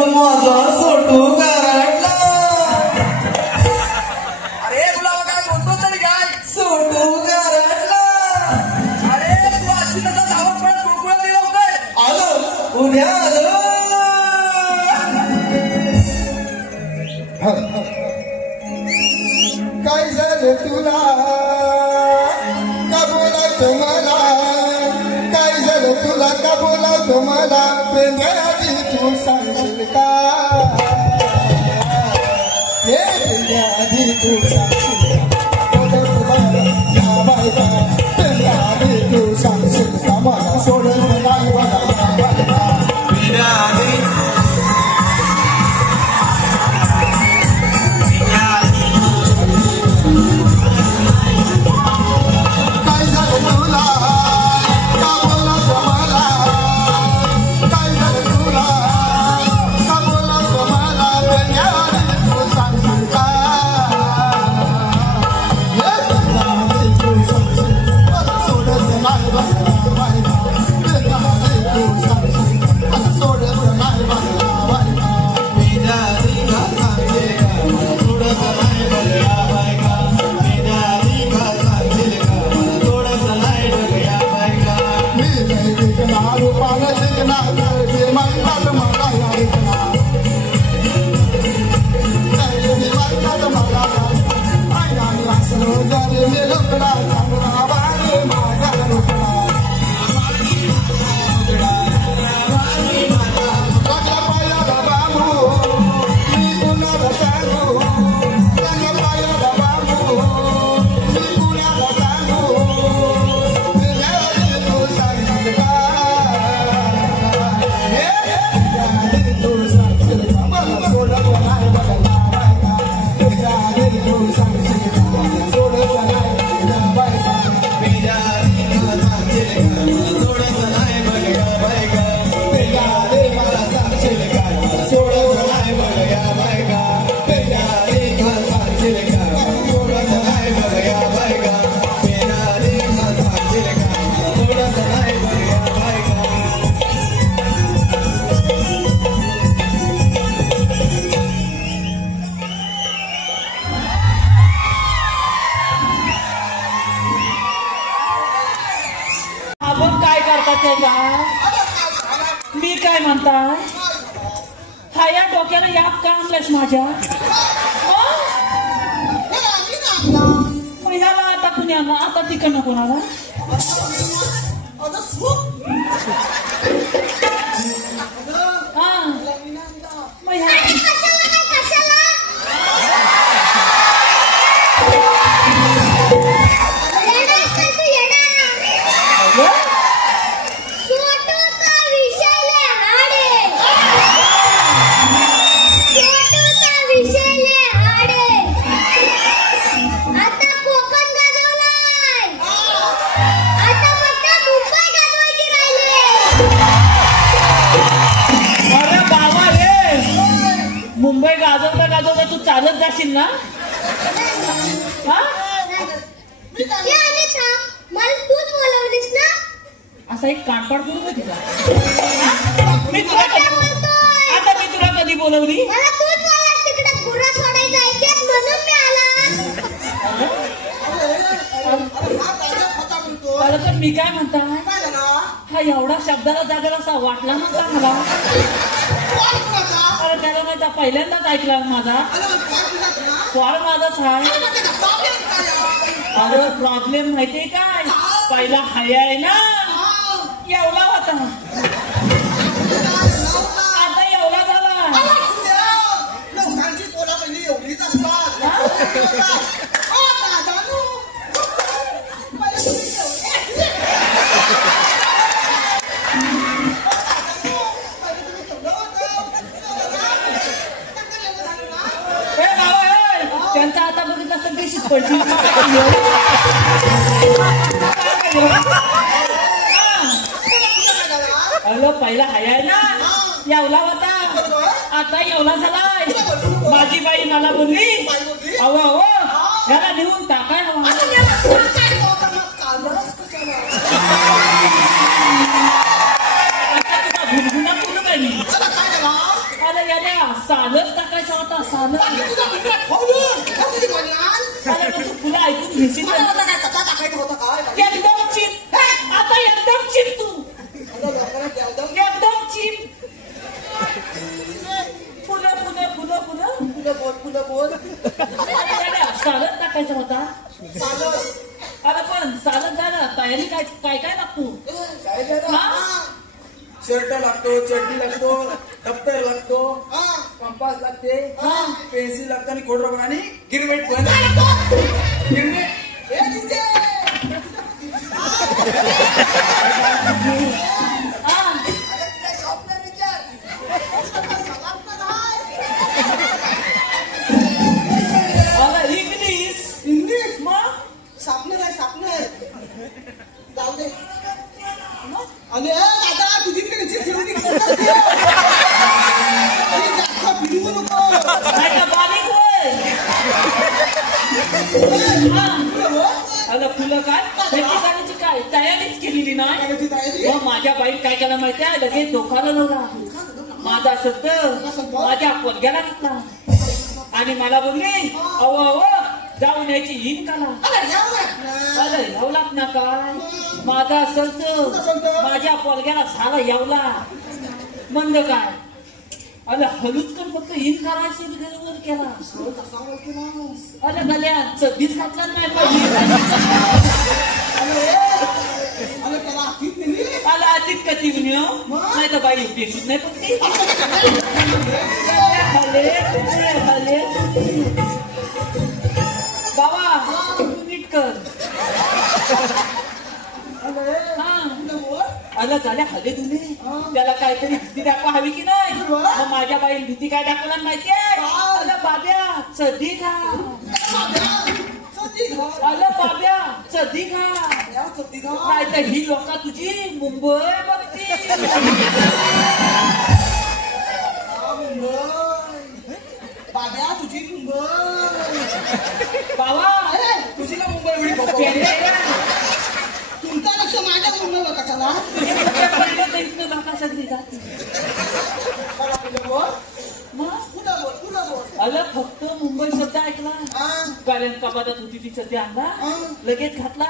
पण माझा सोटू गारटला. अरे तुला काय बोलतो तरी काय सोटू गारटला. अरे तू अशी तसा धावत पडत कुळकुळत नाही लवकर. आलो उद्या आलो. काय झालं तुला का बोला तुम्हाला काय झालं तुला का बोला तुम्हाला पेंद्याआधी तू सांगशील का हे पेंद्याआधी तू सांगशील का तुम्हाला या बायका पेंद्याआधी तू सांगशील का मला सोडून नाही बघा या बायका पेंद्याआधी मी काय म्हणताय हा या डोक्याला याप का आणलंस माझ्या ह्याला आता कुणाला आता तिकडनं कोणाला मुंबई गाजवता गाजवता तू चालत जाशील ना असा एक कानपाड करू का तिला मी तुला आता मी तुला कधी बोलवली तर मी काय म्हणता हा एवढा शब्दाला जागेला असा वाटला नव्हता मला त्याला माहिती पहिल्यांदाच ऐकला माझा कॉल माझाच आहे अरे प्रॉब्लेम माहितीये काय पहिला हाय आहे ना एवढा होता आता एवढा झाला त्यांचा आता बघितलं असतं देशीच पडली अगं पहिला हाय आहे ना एवढा होता आता एवढा झालाय माझी बाई मला बोलली अहो अहो याला नेऊन टाकाय हवा अरे याला सालच टाकायचा होता सालच. अरे कसं तुला ऐकून घेशील एकदम चिप आता एकदम चिप तू एकदम चिप. फुलं फुलं फुलं फुलं बोल सालच टाकायचा होता. अरे पण सालच झालं तयारी काय काय काय लागतो. शर्ट लागतो, चड्डी लागतो, दप्तर लागतो, कंपास लागते, पेन्सिल लागतं आणि खोडरबर आणि गिरवेट पण. इंग्लिश मग सापणार जाऊ दे. अरे दादा तुझी पेन्सिल ठेवली फिरवू नको. अगं फुलं काय त्याची काय तयारीच केलेली नाही. मग माझ्या बाईक काय केला माहिती आहे लगेच धोकाला लावला. माझा शब्द माझ्या पोरग्याला घेतला आणि मला बोलली अव जाऊन यायची हिन काला. अरे यावलाच ना काय माझा संत माझ्या पोरग्याला सारा यावला मंद काय. अरे हलूच पण फक्त हिन करायचं बरोबर केला. अरे गल्या चड्डीच घातला नाही आला आधीच कधी नाही तर बाई पेशीच नाही पडते. बाबा तू नीट कर. आलं झाल्या हले तुम्ही त्याला काहीतरी भीती दाखवा हवी की नाही. मग माझ्या बाईला भीती काय दाखवला माहितीये. आलं बाब्या चड्डी खा. आलं बाब्या चड्डी खा नाही तर ही लोक तुझी मुंबई बघती. बाब्या तुझी मुंबई बाबा तुझी का मुंबई तुमचा लक्ष माझ्या मुंबई बघा चला. पहिलं तर इथनं भाकाशातली जाते. आलं फक्त मुंबई शब्द ऐकला कारण कपाटात होती ती सध्या आणला लगेच घातला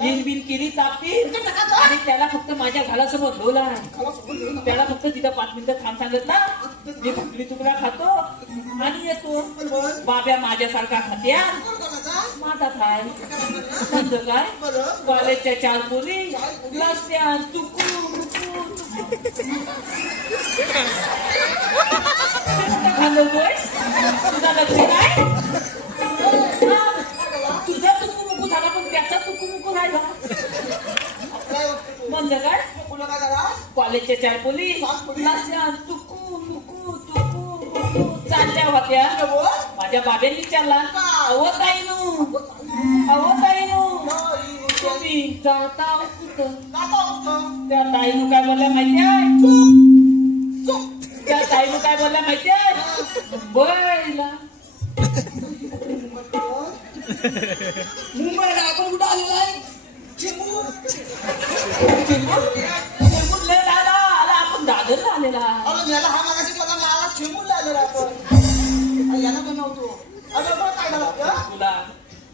हिल बिल केली तापती आणि त्याला फक्त माझ्या घरासमोर ठेवला. त्याला फक्त तिथं 5 मिनिटं थांब सांगितला. मी भाकरी तुकडा खातो आणि येतो. बाब्या माझ्यासारखा खात्या माझा थाय काय कॉलेजच्या 4 पोरी रस्त्यात तुकू तुझा लक्ष काय तुझा तुकू झाला पण त्याचा तुकू राहिला. बंद काय कॉलेजच्या 4 पोली रस्त्यात तुकू चालल्या होत्या. माझ्या बाबेने विचारला अहो ताईनू तुम्ही जाता कुठं. त्या ताईनू काय बोलल्या माहितीये त्या ताईनू काय बोलल्या माहितीये मुंबईला. मुंबईला आपण कुठं आलेला आहे. चेंबूर लय आला आपण दादरला आलेला. हा मागाशी मला मला चेंबूरला आलेला आपण याला बनवतो. काय झालं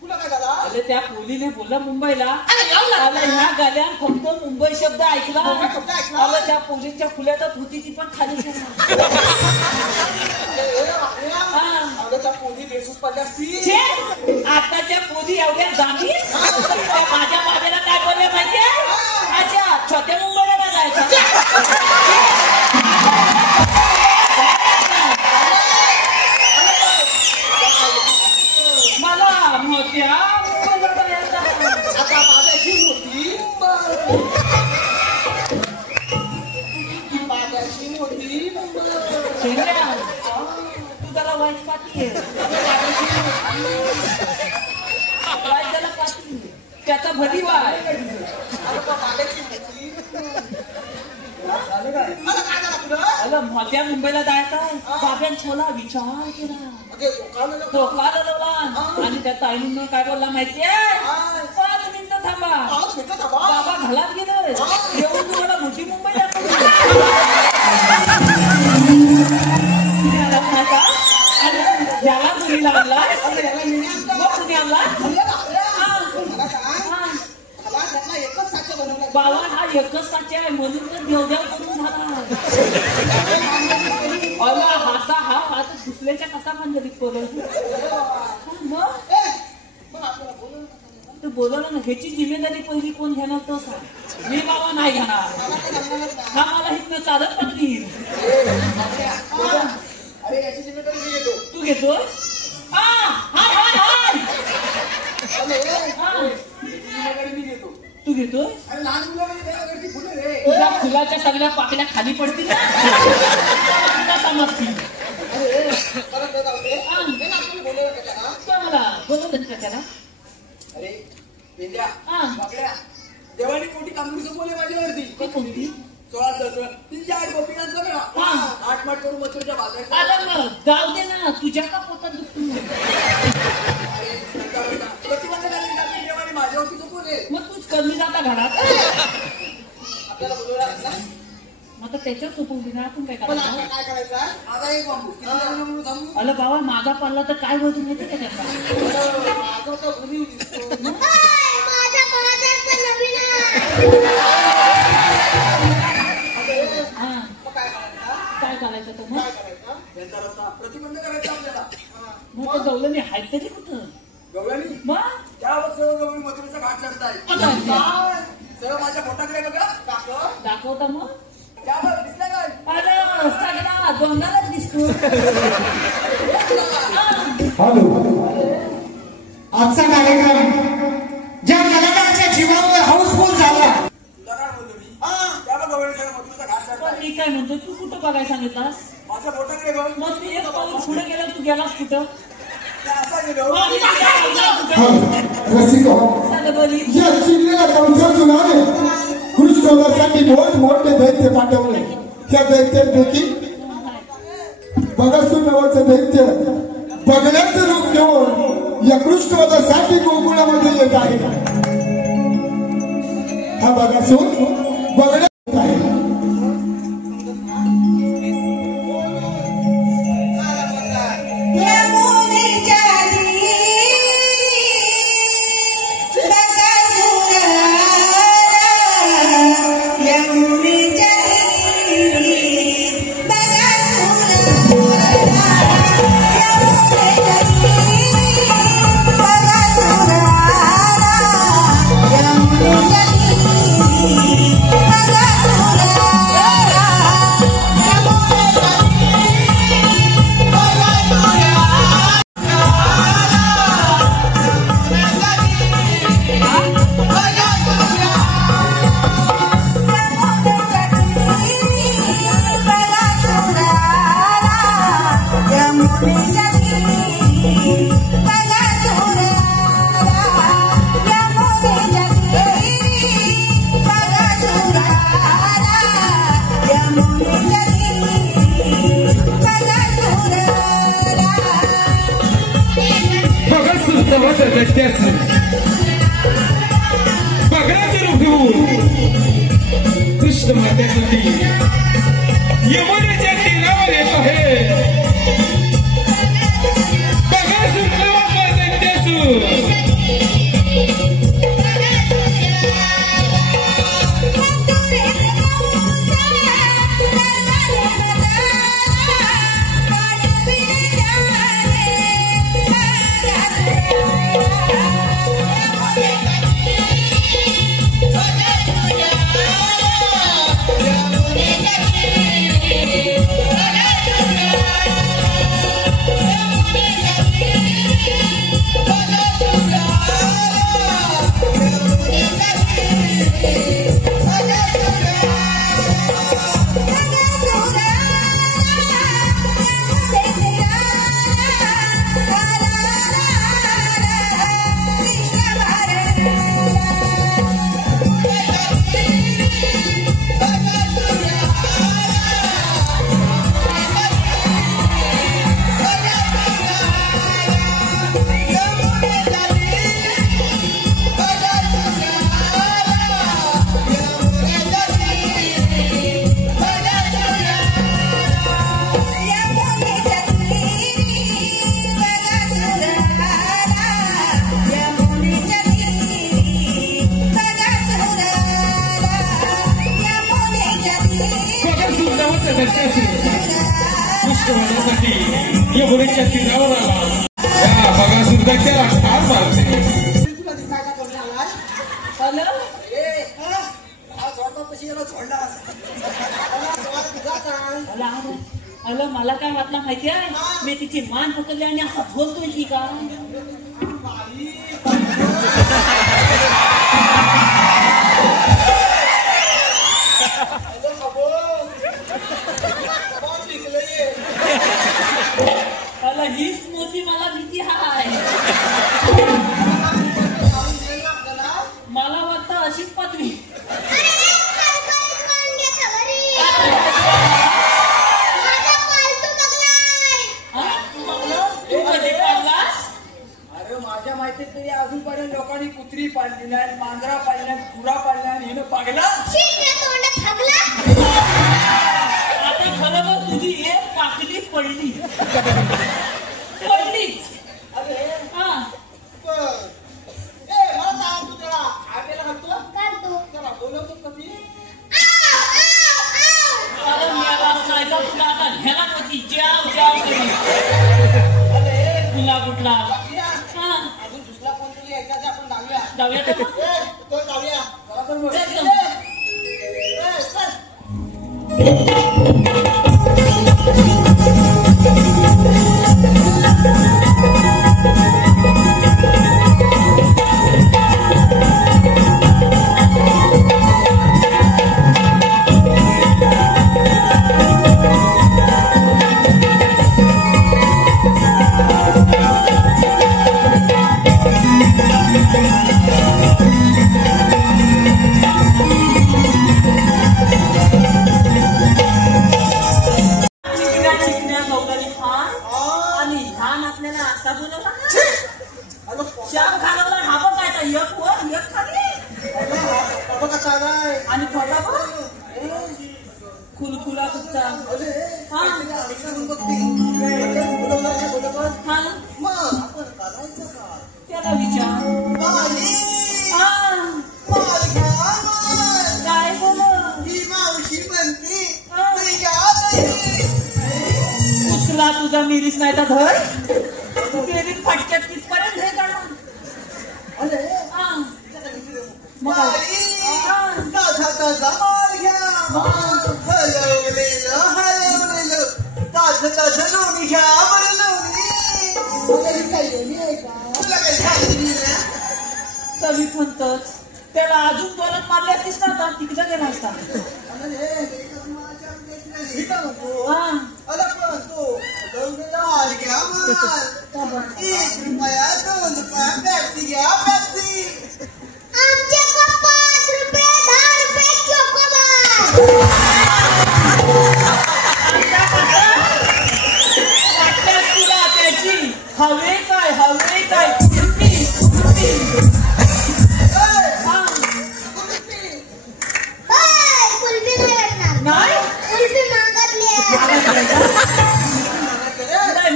तुला काय झाला. अरे त्या पोलीने बोलला मुंबईला. आला ह्या गाड्यान फक्त मुंबई शब्द ऐकला. आला त्या पोलीच्या फुल्यातच होती ती पण खाली त्या पोली बेसूस पडल्या असतील. आताच्या पोली एवढ्या जामी माझ्या बाबेला काय बोलल्या माहितीये. अच्छा छोट्या मुंबईला नाही जायचं. मला मोठ्या आता माझ्याशी होती तू त्याला वाईट पाठी वाईट पाठी त्याचा भली वाय. मोठ्या मुंबईला जायचं बाब्यान थोडा विचार केला धोका लावला आणि त्या ताईनं काय बोलला माहितीये 5 मिनिटं थांबा बाबा घालात गेलं येऊन तुम्हाला मोठी मुंबई दाखवली. बाबा हा एकच साचे आहे म्हणून तर देवदेव करून झाला. अला हासा हा आता दुसऱ्याच्या कसा पण जरी परत तर बोलवलं ना. ह्याची जिम्मेदारी पहिली कोण घेणार तो सांग. मी बाबा नाही घेणार. हा मला इथनं चालत पण नाही. अरे याची जिम्मेदारी मी घेतो. तू घेतोय? हाय हाय हाय. जिम्मेदारी मी घेतो. तू घेतोय? अरे लहान मुलांमध्ये फुलं रे. तुझ्या फुलाच्या सगळ्या पाकळ्या खाली पडतील ना. तुला समजतील. मला बोलवलं का त्याला? अरे पेंड्या हा. बाकड्या देवानी मोठी कामगिरी सोपवली माझ्यावरती. ती कोणती? 16 तिच्या आई गोपीनाथचं ना. हा. 8 माठ करून मथुरच्या बाजारात. आलं मग जाऊ दे ना. तुझ्या का पोटात दुखतो? प्रतिबंधकांनी टाकली देवानी माझ्यावरती सोपवले. मग तूच कमी जाता घरात. आपल्याला बोलवला ना. मग आता त्याच्यावर सोपवली ना. आपण काय पण करायचं? आपण काय करायचं? आता एक बांबू किती जण म्हणून थांबू. अलं बाबा माझा पाल्ला तर काय होत माहिती का त्याचा? माझं तर भुली दिसतो. हा. मग काय करायचं? काय करायचं तर मग? काय करायचं? त्यांचा रस्ता प्रतिबंध करायचा आपल्याला. मग तर गवलं नाही हाय तरी कुठं? गवळणी मग त्यावर सर्व गवळी मथुरेचा घाट चढताय. आता सर्व माझ्या पोटाकडे बघा. दाखवता मग? त्यावर दिसला काय? अरे सगळा दोंडालाच दिसतो. हॅलो, आजचा कार्यक्रम ज्या कलाकारांच्या जीवावर हाऊसफुल झाला. तुला काय बोललो मी? त्यावर गवळी सर्व मथुरेचा घाट पण चढताय. मी काय म्हणतो तू कुठं बघायला सांगितलास? माझ्या पोटाकडे बघ. मग तू एक पाऊल पुढे गेला तू गेलास कुठं? त्या असा गेलो. मग मी गेला कुठं? रसिक साधं बरी. या किल्ल्याला कंसाचं नावे कृष्णासाठी मोठमोठे दैत्य पाठवले. त्या दैत्यांपैकी बगासूर नावाचं दैत्य बगड्याचं रूप घेऊन या कृष्णवधासाठी गोकुळामध्ये येत आहे. हा बगासूर बगड्या आहे. बगडाचं रूप घेऊन कृष्ण मात्यासाठी यमुनेच्या तीरावर येत आहे. बगासूर नावाचा दैत्यासूर अलं मला काय वाटलं माहिती आहे मी तिची मान पकडली आणि असं बोलतोय की का अला हीच मोठी मला भीती आहे मला वाटतं अशीच पदवी तू कधी पाडलास अरे माझ्या माहितीत तरी अजूनपर्यंत लोकांनी कुत्री पाळली नाही मांजरा पाळली नाही गुरा पाळल्या आणि हिनं पागला आता खरोखर तुझी एक पाकली पडली हा अरे मेला नाही तर तुला आता ह्याला नव्हती जाव जाव करी तुला कुठला हा जाऊया तर मग. चल जाऊ. आणि थोडा खुलखुला कुठचा त्याला विचार काय बोल उचला तुझा मिरीस नाही तर धर मिरीस फटक्यात तिथपर्यंत हे काढा तरी म्हणतच त्याला अजून परत मारले असतीस ना आता तिकडे गेला असता तुला त्याची हवे काय नाही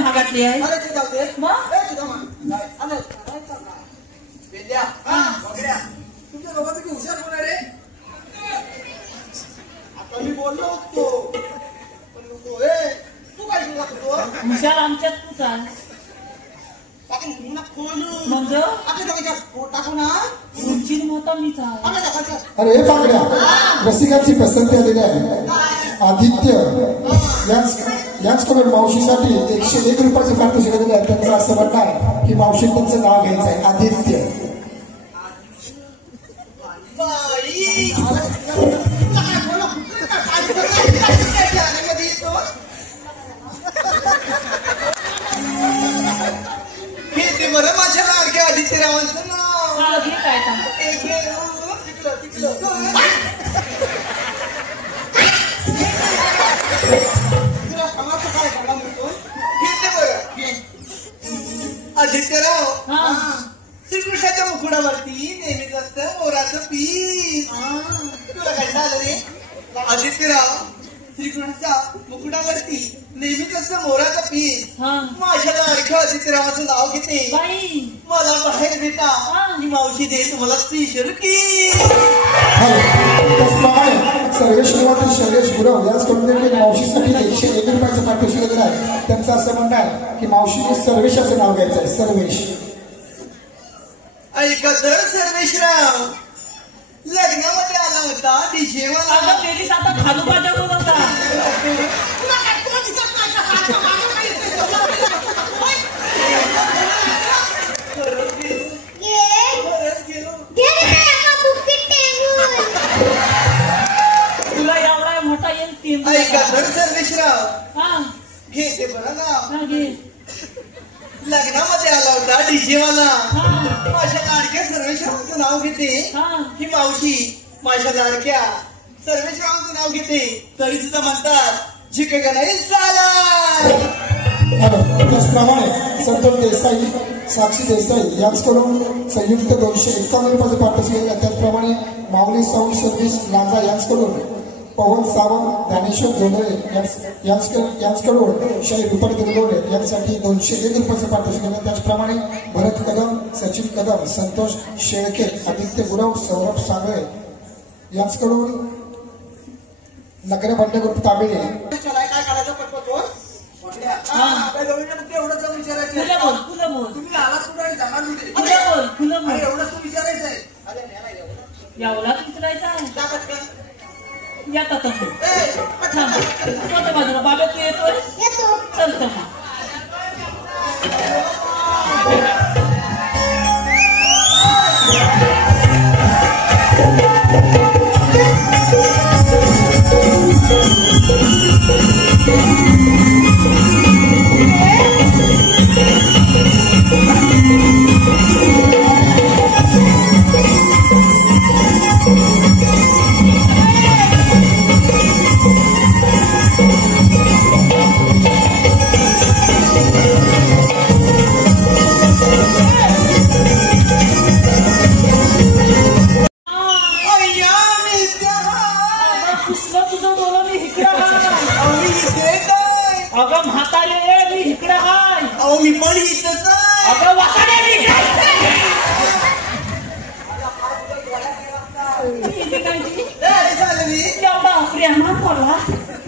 भागातली आहे मग तुमच्या दोघांपैकी हुशार कोण आहे रे आता मी बोललो होतो पण तू काय लागतो हुशार आमच्यात तूच आहे म्हणजे उंची मोठा मीच आहे अरे हे पाकड्या रसिकांची पसंती आलेली आहे आदित्य याचकडून मावशीसाठी 101 रुपयाचं कार्टून शिकवलेलं आहे त्यांचं असं म्हणणं आहे की मावशी त्यांचं नाव घ्यायचं आहे आदित्य हे ते बरं माझ्या लाडक्या आदित्यरावांचं नाव काय आदित्यराव श्रीकृष्णाच्या मुकुडावरती नेहमीच असतं मोराचं पीस तुला काय झालं रे आदित्यराव श्रीकृष्णाच्या मुकुडावरती नेहमीच असतं मोराचं पीस माझ्या लाडक्या आदित्यरावाचं नाव घेते मला बाहेर भेटा ही मावशी दे तुम्हाला स्पेशल की त्याचप्रमाणे सर्वेश शैलेश गुरव याचकडून देखील मावशीसाठी 101 रुपयाचं कार्टून शिकवलेलं आहे त्यांचं असं म्हणणं आहे की मावशीने सर्वेशाचं नाव घ्यायचं आहे सर्वेश ऐका तर सर्वेशराव लग्नामध्ये आला होता डीजे वाला आता खालूबाजा बोलवता हे ते बरं ना हा, घे. लग्नामध्ये आला होता डीजे वाला हा, माझ्या लाडक्या सर्वेश्वरांचं नाव घेते हा. ही मावशी माझ्या लाडक्या सर्वेश्वरांचं नाव घेते तरी सुद्धा म्हणतात झिकेगा नाही साला. त्याचप्रमाणे संतोष देसाई साक्षी देसाई यांच्याकडून संयुक्त 251 रुपयाचे पारितोषिक केले. त्याचप्रमाणे माऊली साऊंड सर्व्हिस लांजा यांच्याकडून पवन सावंत ज्ञानेश्वर जोंधळे यांच्याकडून शाही रुपाली दिरगोडे यांसाठी 201 रुपयाचे पारितोषिक केले. त्याचप्रमाणे भरत कदम सचिन कदम संतोष शेळके आदित्य गुरव सौरभ सांगळे यांच्याकडून नगरे बंड ग्रुप ताबेडे. काय करायचं पटपट एवढंच विचारायचं फुलं बोल, फुलं बोल. तुम्ही आलात कुठे जाणार कुठे? फुलं बोल, फुलं बोल. एवढंच तू विचारायचं आहे. अरे नाही एवढं यावला विचारायचा आहे. जा पटकन. या तसं ए, पटकन. कोणत्या बाजूला बाबा तू येतोय चलतं मग. अगं म्हातारे मी इकडे हाय. अहो मी पण इथंच आहे. अगं वासाडे मी इकडे. काय झालं मी? एवढा प्रेमात बोलला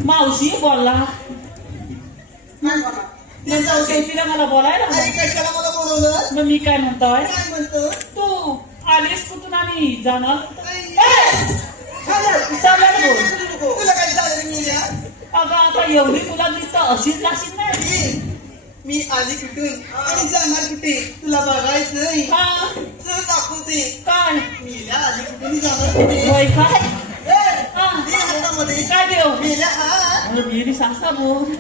मावशी बोलला काय बोला? त्यांचा औषध. शेतीला मला बोलायला अरे कशाला मला बोलवलं? मग मी काय म्हणतोय काय म्हणतो? तू आलीस कुठून आणि जाणार बोल. तुला काय झालं मेल्या? अगं आता एवढी तुला दिसत अशीच लागशील नाही. मी आली कुठून आणि जाणार कुठे तुला बघायचंय. हा चल दाखवते. काय मेल्या आली कुठून जाणार कुठे? होय काय ए, दे हातामध्ये. काय देव मेल्या हा मेरी सासा बोल.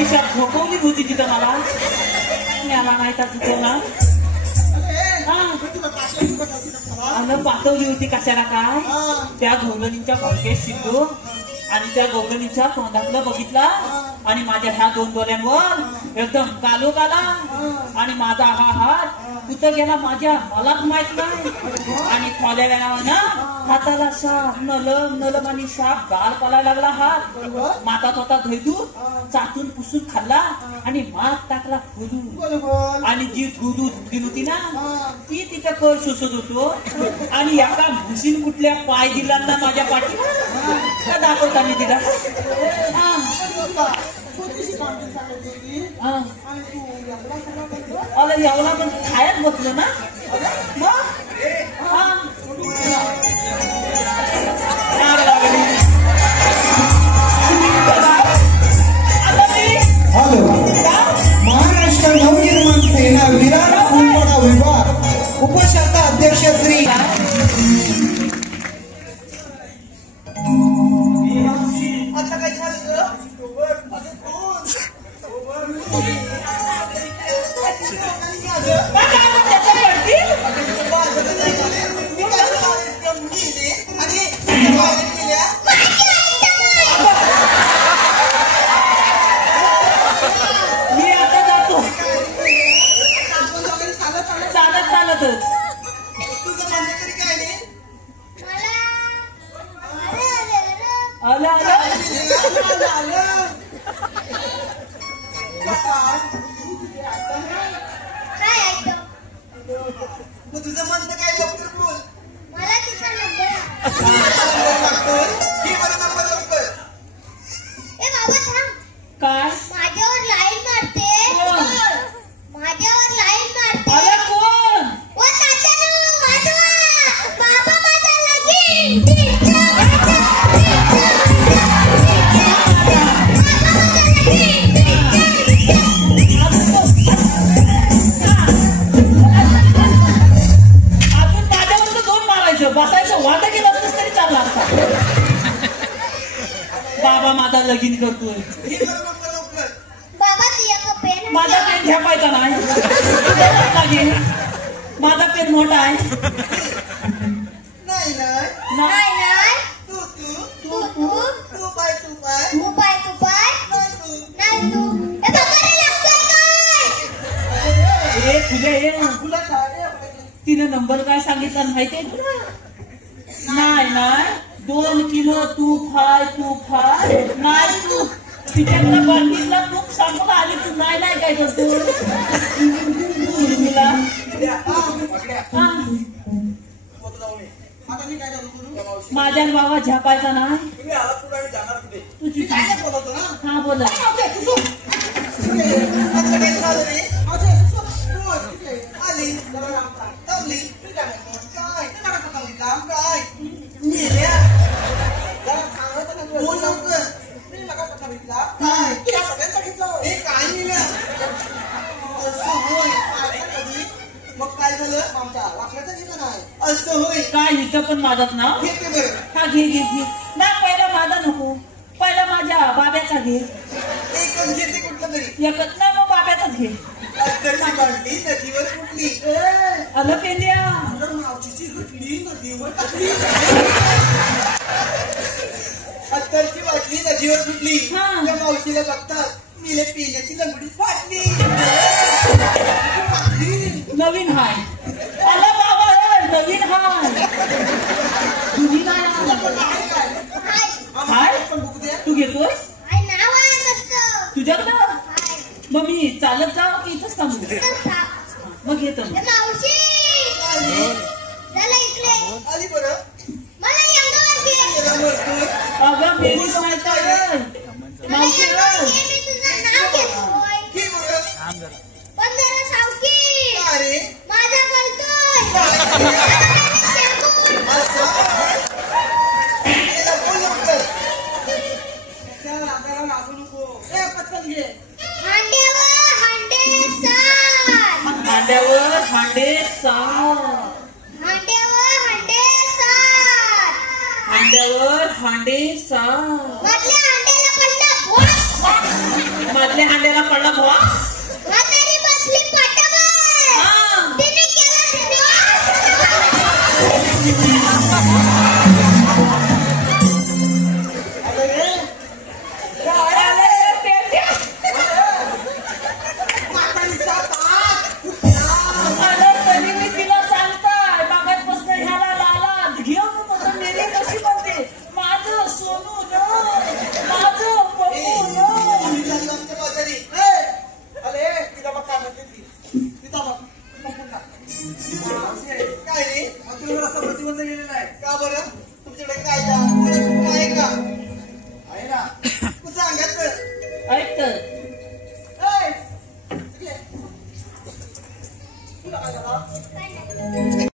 खिशात झोपवली होती तिथं मला नाही तर चुकवणार पाठवली होती कशाला काय त्या गवळणीच्या भाषेत शिकलो आणि त्या गवळणीच्या तोंडातलं बघितला आणि माझ्या ह्या दोन डोळ्यांवर एकदम कालो काला आणि माझा हा हात कुठं गेला माझ्या मलाच माहित नाही आणि थोड्या वेळावर ना हाताला साप नलम आणि साप गाल पालायला लागला हात मातात होता धैदू चाटून पुसून खाल्ला आणि मात टाकला खोदून आणि जी धुदू धुतली होती ना ती तिथं कर शोषत होतो आणि एका म्हशीन कुठल्या पाय दिला ना माझ्या पाठी दाखवता मी तिला अरे एवढा पण खायच बसलो ना हॅलो महाराष्ट्र नवनिर्माण सेना विरार फुलवाडा विभाग उपशाखा अध्यक्ष श्री आता काय झालं मी आता जातो चालतच तुझं म्हणणं तरी काय नाही आलं मग तुझं म्हणणं काय लवकर बोल काय माझ्यावर लाईन मारते माझ्यावर लाईन मारते आला कोण ओ तात्यानो वाजवा बाबा माझा लगीन अजून माझ्यावर दोन मारायचं बसायचं वाटा केलं असतं तरी चालला असता बाबा माझा लगीन करतोय बाबा तुझ्या पेन माझा पेन झेपायचा नाही माझा पेन मोठा आहे नाही नाही नाही नाही तू तू तू तू तू पाय तू पाय तू पाय तू पाय नाही तू नाही तू हे बघायला लागतोय काय ए तुझ्या ये तुला काय तिने नंबर काय सांगितला माहितीये तुला नाही 2 किलो तूप हाय नाही तू तिच्याकडे बाटलीला तूप सांगून आली तू नाही काय करतो उर्मिला आता मी काय करू माझ्या बाबा झपायचा नाही तुम्ही आला पुढे आणि जाणार कुठे तुझी काय बोलतो ना हा बोला आता काय झालं रे आली थांबली काय काम काय मेल्या जरा सांगत ना बोल लवकर मी लगा कथा घेतला काय त्या सगळ्यांचा घेतला हे काय नेल्या असं होय कधी मग काय झालं आमच्या वाकड्याचं घेतलं नाही असं होय काय हिचं पण माझाच ना घेते बरं हा घे ना पहिला माझा नको पहिला माझ्या बाब्याचा घे एकच घेते कुठलं तरी एकच नाही मग बाब्याचाच घे अत्तरची बाटली नदीवर फुटली आलं पेंड्या मावशीची घटली नदीवर टाकली अत्तरची बाटली नदीवर फुटली हा. त्या मावशीला बघतात मिले पिण्याची लंगडी फाटली नवीन हाय आला बाबा रे नवीन हाय जुनी नाही आहे. हाय पण बघू द्या तू घेतोयस आई नाव आहे मस्त तुझ्याकडं हाय मग मी चालत जावं की इथंच थांबू मग घेतो ए मावशी चला इकडे आली बरं मला अंगावर घे त्याला मरतोय अगं मेरीच नाही काय मावशी रे. मी तुझं नाव घेतोय की बरं पण जरा सावकी अरे माझा बोलतोय हांड्यावर हांडे सात हांड्यावर हांडे सात हांड्यावर हांडे सात मधल्या हांड्याला पडलं माझ्या मधल्या हांड्याला पडला बुवा. म्हातारी बसली पाटावर. हा. तिने केलं काय आले? म्हातारीचा ताक. अरे तरी मी तिला सांगताय मागासपासून ह्याला लाला घेऊन म्हणून मेरी कशी म्हणते माझं सोनू न माझं बबू न. आमच्या म्हातारी. अरे तिला बघ काय म्हणते ती. तिचा बघ. काय रे? तुला रस्ता प्रतिबंध केलेला आहे. का बरं तुमच्याकडे काय